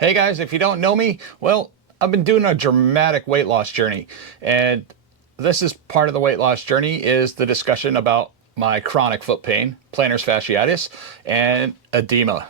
Hey guys, if you don't know me, well, I've been doing a dramatic weight loss journey, and this is part of the weight loss journey is the discussion about my chronic foot pain, plantar fasciitis, and edema.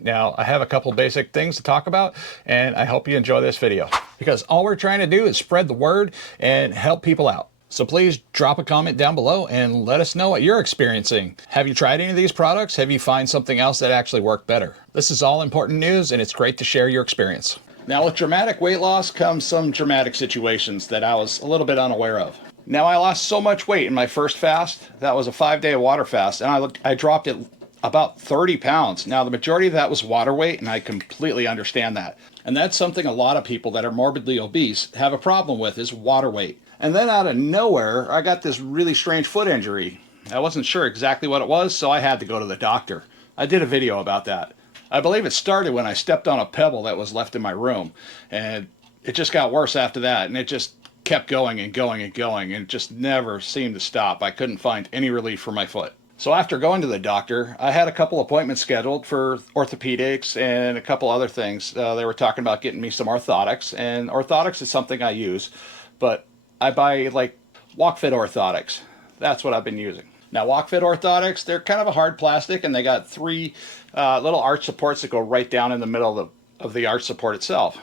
Now, I have a couple basic things to talk about, and I hope you enjoy this video because all we're trying to do is spread the word and help people out. So please drop a comment down below and let us know what you're experiencing. Have you tried any of these products? Have you found something else that actually worked better? This is all important news, and it's great to share your experience. Now, with dramatic weight loss comes some dramatic situations that I was a little bit unaware of. Now, I lost so much weight in my first fast. That was a 5-day water fast, and I dropped it about 30 pounds. Now, the majority of that was water weight, and I completely understand that. And that's something a lot of people that are morbidly obese have a problem with, is water weight. And then out of nowhere, I got this really strange foot injury. I wasn't sure exactly what it was, so I had to go to the doctor. I did a video about that. I believe it started when I stepped on a pebble that was left in my room, and it just got worse after that, and it just kept going and going and going, and it just never seemed to stop. I couldn't find any relief for my foot. So after going to the doctor, I had a couple appointments scheduled for orthopedics and a couple other things. They were talking about getting me some orthotics, and orthotics is something I use, but I buy like WalkFit orthotics. That's what I've been using. Now, WalkFit orthotics, they're kind of a hard plastic, and they got three little arch supports that go right down in the middle of the arch support itself.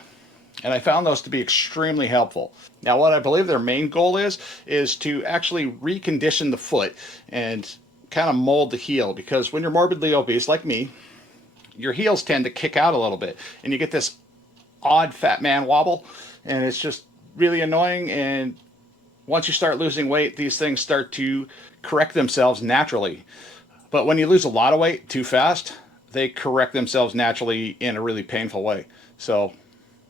And I found those to be extremely helpful. Now, what I believe their main goal is to actually recondition the foot and kind of mold the heel, because when you're morbidly obese like me, your heels tend to kick out a little bit, and you get this odd fat man wobble, and it's just really annoying. And once you start losing weight, these things start to correct themselves naturally. But when you lose a lot of weight too fast, they correct themselves naturally in a really painful way. So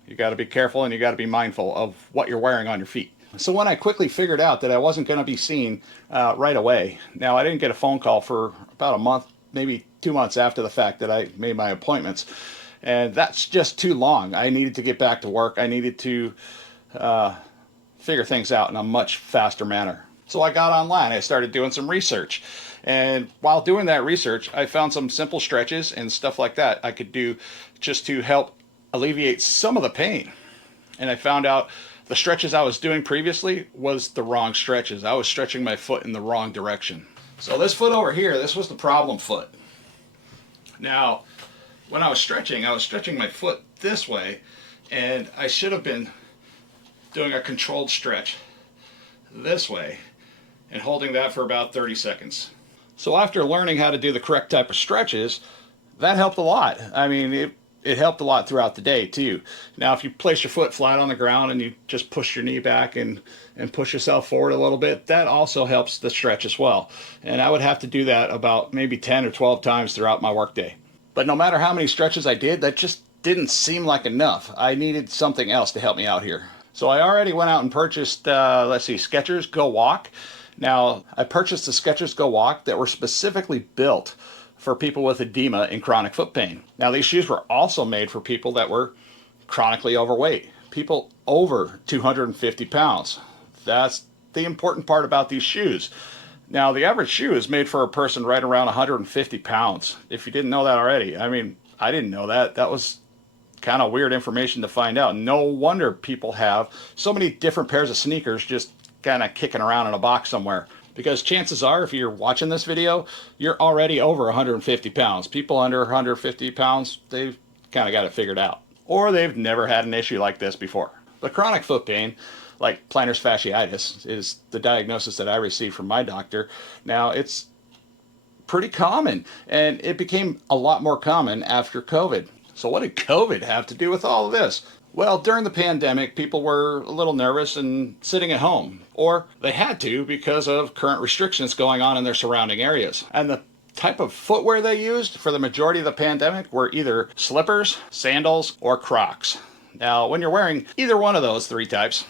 you got to be careful, and you got to be mindful of what you're wearing on your feet. So when I quickly figured out that I wasn't going to be seen right away, now I didn't get a phone call for about a month, maybe 2 months after the fact that I made my appointments. And that's just too long. I needed to get back to work. I needed to figure things out in a much faster manner. So I got online. I started doing some research. And while doing that research, I found some simple stretches and stuff like that I could do just to help alleviate some of the pain. And I found out the stretches I was doing previously was the wrong stretches. I was stretching my foot in the wrong direction. So this foot over here, this was the problem foot. Now, when I was stretching my foot this way, and I should have been doing a controlled stretch this way and holding that for about 30 seconds. So after learning how to do the correct type of stretches, that helped a lot. I mean, it helped a lot throughout the day too. Now, if you place your foot flat on the ground and you just push your knee back and push yourself forward a little bit, that also helps the stretch as well. And I would have to do that about maybe 10 or 12 times throughout my workday. But no matter how many stretches I did, that just didn't seem like enough. I needed something else to help me out here. So I already went out and purchased, Skechers Go Walk. Now, I purchased the Skechers Go Walk that were specifically built for people with edema and chronic foot pain. Now, these shoes were also made for people that were chronically overweight, people over 250 pounds. That's the important part about these shoes. Now, the average shoe is made for a person right around 150 pounds. If you didn't know that already, I mean, I didn't know that. That was kind of weird information to find out. No wonder people have so many different pairs of sneakers just kind of kicking around in a box somewhere. Because chances are, if you're watching this video, you're already over 150 pounds. People under 150 pounds, they've kind of got it figured out. Or they've never had an issue like this before. But chronic foot pain, like plantar fasciitis, is the diagnosis that I received from my doctor. Now, it's pretty common, and it became a lot more common after COVID. So what did COVID have to do with all of this? Well, during the pandemic, people were a little nervous and sitting at home, or they had to because of current restrictions going on in their surrounding areas. And the type of footwear they used for the majority of the pandemic were either slippers, sandals, or Crocs. Now, when you're wearing either one of those three types,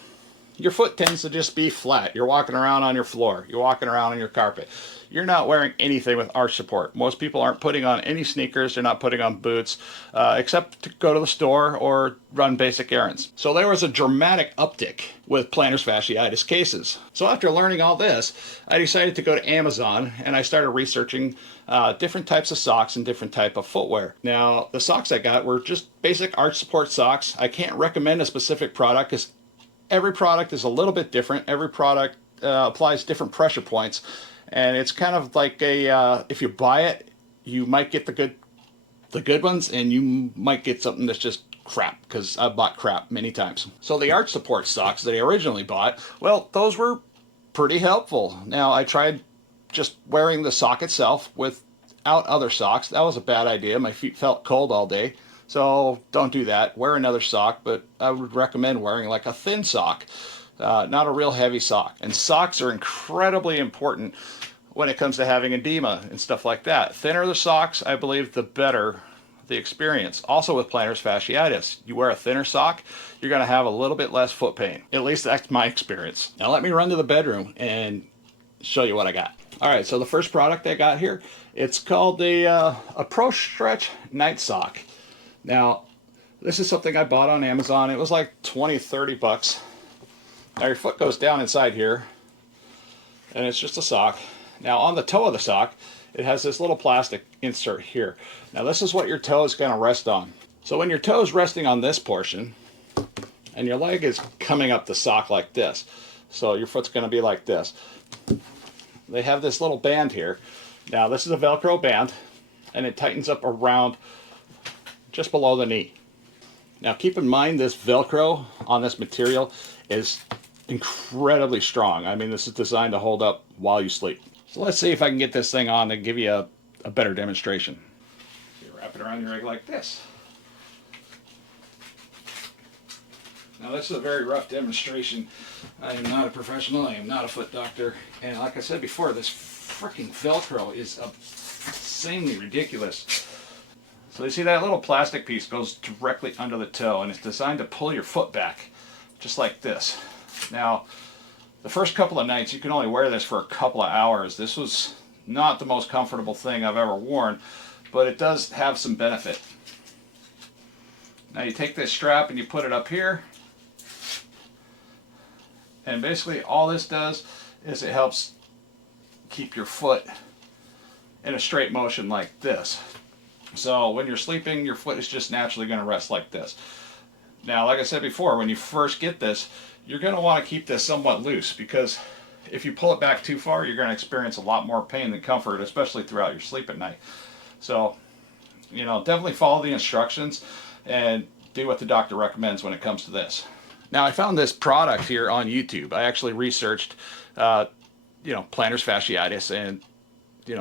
your foot tends to just be flat. You're walking around on your floor. You're walking around on your carpet. You're not wearing anything with arch support. Most people aren't putting on any sneakers. They're not putting on boots, except to go to the store or run basic errands. So there was a dramatic uptick with plantar fasciitis cases. So after learning all this, I decided to go to Amazon, and I started researching different types of socks and different type of footwear. Now, the socks I got were just basic arch support socks. I can't recommend a specific product because every product is a little bit different. Every product applies different pressure points, and it's kind of like a if you buy it, you might get the good ones, and you might get something that's just crap, because I've bought crap many times. So the arch support socks that I originally bought, well, those were pretty helpful. Now, I tried just wearing the sock itself without other socks. That was a bad idea. My feet felt cold all day. So don't do that. Wear another sock, but I would recommend wearing like a thin sock, not a real heavy sock. And socks are incredibly important when it comes to having edema and stuff like that. Thinner the socks, I believe, the better the experience. Also with plantar fasciitis, you wear a thinner sock, you're going to have a little bit less foot pain. At least that's my experience. Now let me run to the bedroom and show you what I got. All right, so the first product I got here, it's called a Pro Stretch Night Sock. Now, this is something I bought on Amazon. It was like 20, 30 bucks. Now your foot goes down inside here, and it's just a sock. Now on the toe of the sock, it has this little plastic insert here. Now this is what your toe is going to rest on. So when your toe is resting on this portion, and your leg is coming up the sock like this, so your foot's going to be like this. They have this little band here. Now this is a Velcro band, and it tightens up around just below the knee. Now keep in mind, this Velcro on this material is incredibly strong. I mean, this is designed to hold up while you sleep. So let's see if I can get this thing on and give you a better demonstration. You wrap it around your leg like this. Now this is a very rough demonstration. I am not a professional, I am not a foot doctor, and like I said before, this freaking Velcro is insanely ridiculous. So you see that little plastic piece goes directly under the toe, and it's designed to pull your foot back, just like this. Now, the first couple of nights you can only wear this for a couple of hours. This was not the most comfortable thing I've ever worn, but it does have some benefit. Now you take this strap and you put it up here, and basically all this does is it helps keep your foot in a straight motion like this. So when you're sleeping, your foot is just naturally going to rest like this. Now, like I said before, when you first get this, you're going to want to keep this somewhat loose, because if you pull it back too far, you're going to experience a lot more pain than comfort, especially throughout your sleep at night. So, you know, definitely follow the instructions and do what the doctor recommends when it comes to this. Now, I found this product here on YouTube. I actually researched, plantar fasciitis and,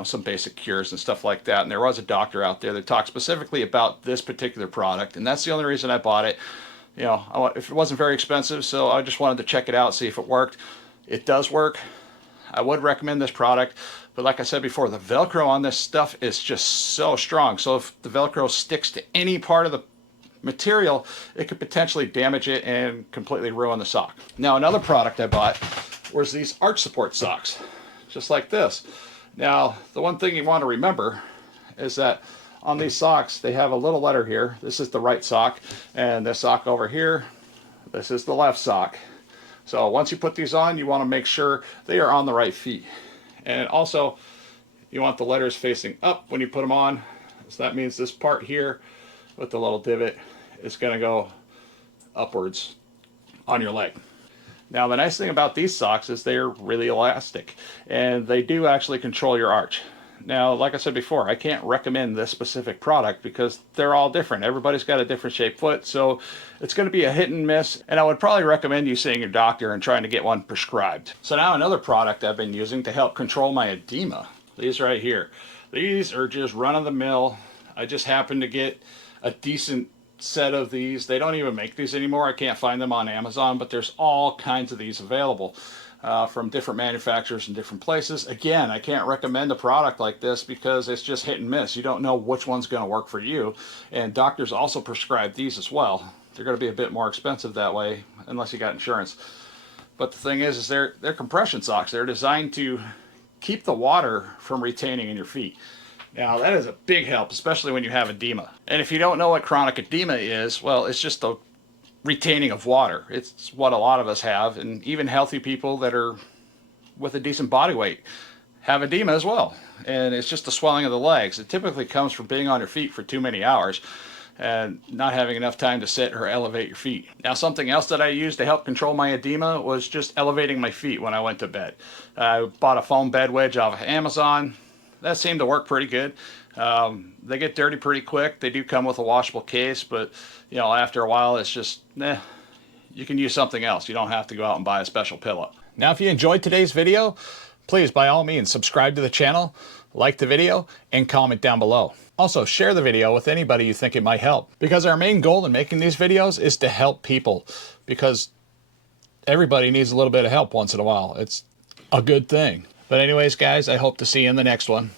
some basic cures and stuff like that. And there was a doctor out there that talked specifically about this particular product. And that's the only reason I bought it. If it wasn't very expensive, so I just wanted to check it out, see if it worked. It does work. I would recommend this product. But like I said before, the Velcro on this stuff is just so strong. So if the Velcro sticks to any part of the material, it could potentially damage it and completely ruin the sock. Now, another product I bought was these arch support socks, just like this. Now, the one thing you want to remember is that on these socks, they have a little letter here. This is the right sock, and this sock over here, this is the left sock. So once you put these on, you want to make sure they are on the right feet. And also, you want the letters facing up when you put them on. So that means this part here with the little divot is going to go upwards on your leg. Now, the nice thing about these socks is they're really elastic, and they do actually control your arch. Now, like I said before, I can't recommend this specific product because they're all different. Everybody's got a different shaped foot, so it's going to be a hit and miss, and I would probably recommend you seeing your doctor and trying to get one prescribed. So now another product I've been using to help control my edema. These right here. These are just run-of-the-mill. I just happened to get a decent set of these. They don't even make these anymore. I can't find them on Amazon, but there's all kinds of these available from different manufacturers in different places. Again, I can't recommend a product like this because it's just hit and miss. You don't know which one's going to work for you, and doctors also prescribe these as well. They're going to be a bit more expensive that way unless you got insurance. But the thing is they're compression socks. They're designed to keep the water from retaining in your feet. Now, that is a big help, especially when you have edema. And if you don't know what chronic edema is, well, it's just the retaining of water. It's what a lot of us have, and even healthy people that are with a decent body weight have edema as well. And it's just the swelling of the legs. It typically comes from being on your feet for too many hours and not having enough time to sit or elevate your feet. Now, something else that I used to help control my edema was just elevating my feet when I went to bed. I bought a foam bed wedge off of Amazon. That seemed to work pretty good. They get dirty pretty quick. They do come with a washable case, but you know, after a while, it's just, you can use something else. You don't have to go out and buy a special pillow. Now, if you enjoyed today's video, please, by all means, subscribe to the channel, like the video, and comment down below. Also, share the video with anybody you think it might help, because our main goal in making these videos is to help people, because everybody needs a little bit of help once in a while. It's a good thing. But anyways, guys, I hope to see you in the next one.